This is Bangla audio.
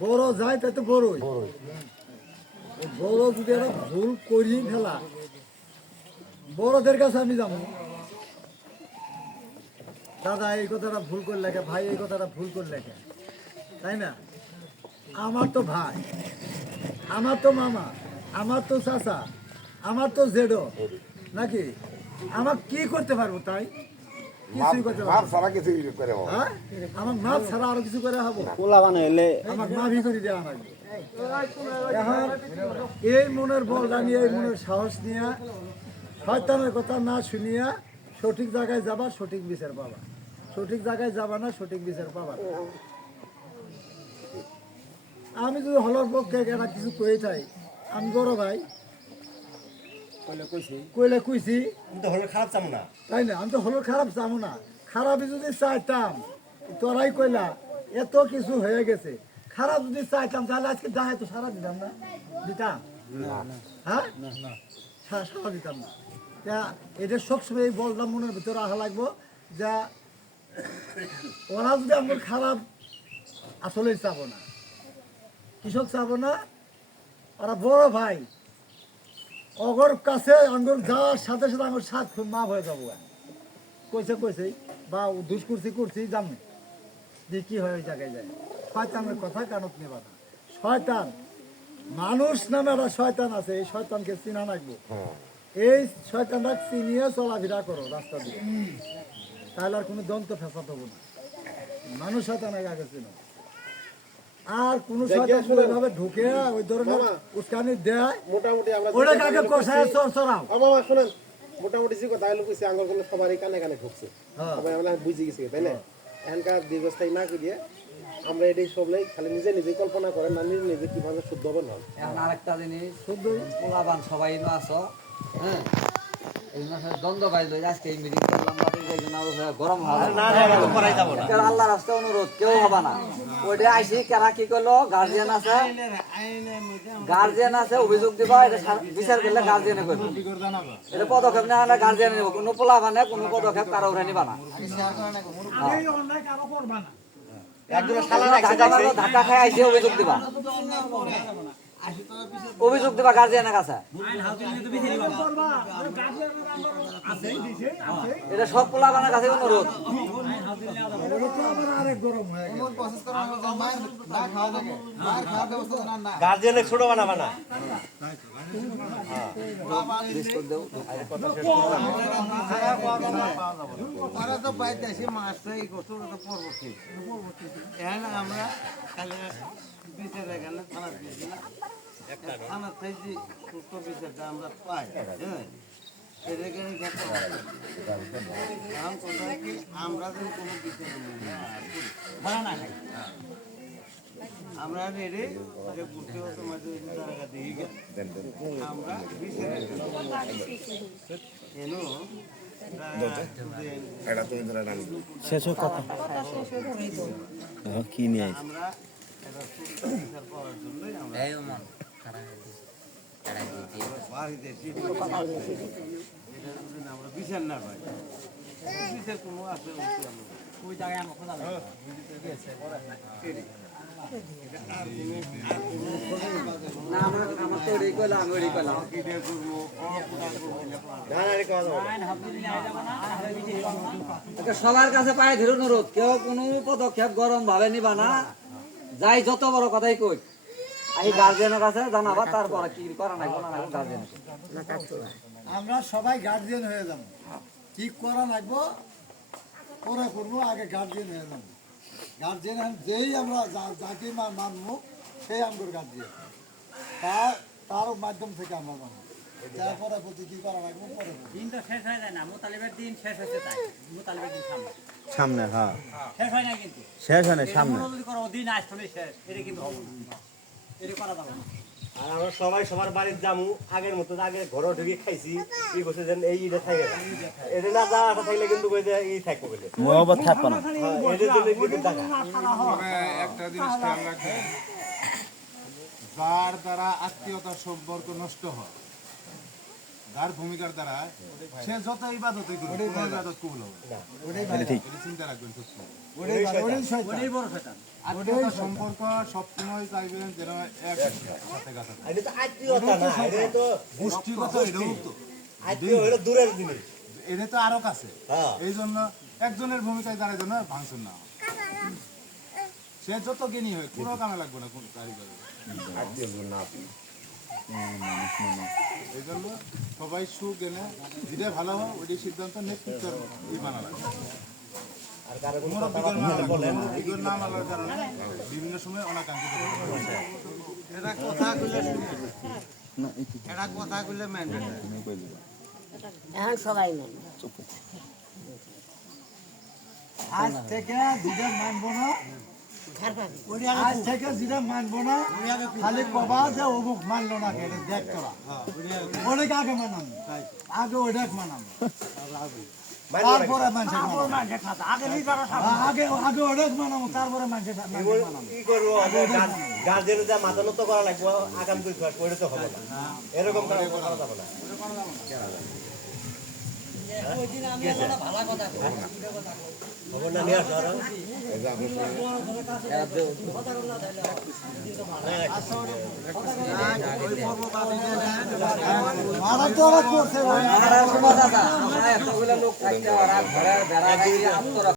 বড় যায় তাই তো বড়ই বড় যদি একটা ভুল করি ফেলা বড়দের কাছে আমি যাবো দাদা এই কথাটা ভুল করলে কে ভাই এই কথাটা ভুল করলে কে তাই না আমার তো ভাই আমার তো মামা আমার তো চাচা আমার তো জেডো নাকি আমার কি করতে পারবো তাই কিছুই করতে পারবো হ্যাঁ আমার মাছ ছাড়া আরো কিছু করে হবো আমার মা ভিতরে দেওয়া লাগবে এখন এই মনের বলটা নিয়ে এই মনের সাহস নিয়ে শয়তানের কথা না শুনিয়া সঠিক জায়গায় যাবা সঠিক বিচার পাবা সঠিক জায়গায় যাবা না সঠিক বিচার পাবা আমি যদি হলর পক্ষে একটা কিছু কয়ে চাই আমি বড় ভাই কইলে কইছি খারাপ চামো না তাই না আমি তো হলর খারাপ চাবো না খারাপই যদি চাইতাম তোরাই কইলা এত কিছু হয়ে গেছে খারাপ যদি চাইতাম তাহলে আজকে দায় তো সারা দিতাম না দিতাম হ্যাঁ সারা দিতাম না তা এটা সবসময় বললাম মনের ভিতরে আশা লাগবো যা ওরা যদি আমার খারাপ আসলেই চাবো না কৃষক চাবো না ওরা বড় ভাই অগর কাছে আঙ্গুর যাওয়ার সাথে সাথে আমার সাত খুন মাপ হয়ে যাবো কইছে বা দুষ করছি জানি যে কি হয় ওই জায়গায় যায় শয়তানের কথা কানত নেবা না শয়তান মানুষ নামে একটা শয়তান আছে এই শয়তানকে চিনা রাখবো এই শয়তানটা চিনিয়ে চলাফেরা করো রাস্তা দিয়ে তাহলে আর কোনো দন্ত ফেসাত হবো না মানুষ শয়তান আগে চিনো আর কোন শয়তান ওইভাবে ঢুকে ওই ধরনের উস্কানি দেয় মোটামুটি আমরা ওটাকে আগে কষায় চড়াও মামা শুনেন মোটামুটি যে কথা হলো কইছে আঙ্গুরগুলো সবারই কানে কানে ঢুকছে সবাই আমরা বুঝে গেছি তাই না এখানকার দীর্ঘস্থায়ী না করিয়ে আমরা এটাই সবলাই খালি নিজে নিজে কল্পনা করেন না নিজে নিজে কিভাবে শুদ্ধ হবেন না এখন আরেকটা জিনিস শুদ্ধ পোলাবান সবাই আছো হ্যাঁ এই মাসে দ্বন্দ্ব বাইল আজকে এই মিটিং করলাম গরম হবে আল্লাহ রাস্তা অনুরোধ কেউ হবে না ওইটা আইসি কেনা কি করলো গার্জিয়ান আছে অভিযোগ দিবা এটা বিচার করলে গার্জিয়ানে করবে এটা পদক্ষেপ নেওয়া হলে গার্জিয়ানে নেব কোনো পোলা বানে কোনো পদক্ষেপ কারো উঠে নিবা না ধাক্কা খাই আইসি অভিযোগ দিবা গার্জিয়ানের কাছে এটা সব পোলাপানের কাছে অনুরোধ গার্জিয়ানের ছোট বানাবা না আমরা বিচার এখানে থানা দিয়েছিলাম থানা থেকে সুস্থ বিচারটা আমরা পাই হ্যাঁ আমরা কোনো বিচার আমরা রেডি ঘুরতে হতো মাঝে জায়গা দিয়ে আমরা শেষ কথা কি নিয়ে আমরা এটা সুস্থ বিচার পাওয়ার জন্যই আমরা আমরা বিচার না পাই বিচার কোনো আছে ওই জায়গায় সবার কাছে পায়ে ধরে অনুরোধ কেউ কোনো পদক্ষেপ গরম ভাবে নিবা না যাই যত বড় কথাই কই এই গার্জিয়ানের কাছে জানাবা তারপরে কি করা নাই গার্জিয়ান আমরা সবাই গার্জিয়ান হয়ে যাবো কি করা লাগবো পরে করবো আগে গার্জিয়ান হয়ে যাবো গার্জিয়ান যেই আমরা যাকে মানবো সেই আমাদের গার্জিয়ান তার মাধ্যম থেকে আমরা জানবো তারপরে প্রতি কি করা লাগবো পরে দিন তো শেষ হয়ে যায় না মোতালিবের দিন শেষ হচ্ছে তাই মোতালিবের দিন সামনে হ্যাঁ শেষ হয় না কিন্তু শেষ হয় না সামনে যদি করো দিন আসলে শেষ এটা কিন্তু হবে না এটা করা যাবে না আর আমরা সবাই সবার বাড়ির জামু আগের মতো আগে ঘরে ঢুকে খাইছি কি করছে যেন এই ইটা থাকে এটা না যাওয়া আশা থাকলে কিন্তু এই থাকবো বলে মোহাম্মদ থাকবো না এদের জন্য কিন্তু টাকা একটা জিনিস খেয়াল রাখেন যার দ্বারা আত্মীয়তার সম্পর্ক নষ্ট হয় যার ভূমিকার দ্বারা সে যত ইবাদতই করুক কোনো ইবাদত কবুল হবে না। এটা চিন্তা রাখবেন সবসময়। আত্মীয়তার সম্পর্ক সবসময় চাইবেন যেন এক সাথে গাথা থাকে। এটা তো আত্মীয়তা না, এটা তো গোষ্ঠীগত এটাও তো আত্মীয় হলো দূরের জিনিস। এটা তো আরো কাছে। হ্যাঁ। এই জন্য একজনের ভূমিকায় দ্বারা যেন ভাঙচুর না হয়। সে যত জ্ঞানী হয় কোনো কামে লাগবে না কোন কারিগরের। এই জন্য সবাই সুজ্ঞানে যেটা ভালো হয় ওইটি সিদ্ধান্ত নেতৃত্বের মানা লাগবে। মুরব্বীদের না মানার কারণে বিভিন্ন সময় অনাকাঙ্ক্ষিত ঘটনা ঘটে। এটা কথা কইলে শুনে, এটা কথা কইলে মেনে নেয়। এখন সবাই মানে আজ থেকে যেটা মানবো না, আজ থেকে যেটা মানবো না, খালি কবা যে অমুক মানলো না কেন দেখ তোরা ওটাকে আগে মানাম, আগে ওইটাকে মানাম, তারপরে মানুষের আগে আগে ওটাকে মানাবো, তারপরে মানুষের মানাম। কি করবো গার্জেনের যা মাথা নত করা লাগবে আগাম করে করে তো হবে না, এরকম করা যাবে না। খবর না নিয়ে আসো আরো। মারা তো ওরা করছে ভাই। আর দাদা আমরা এতগুলো লোক থাকতে আর ঘরে বেড়া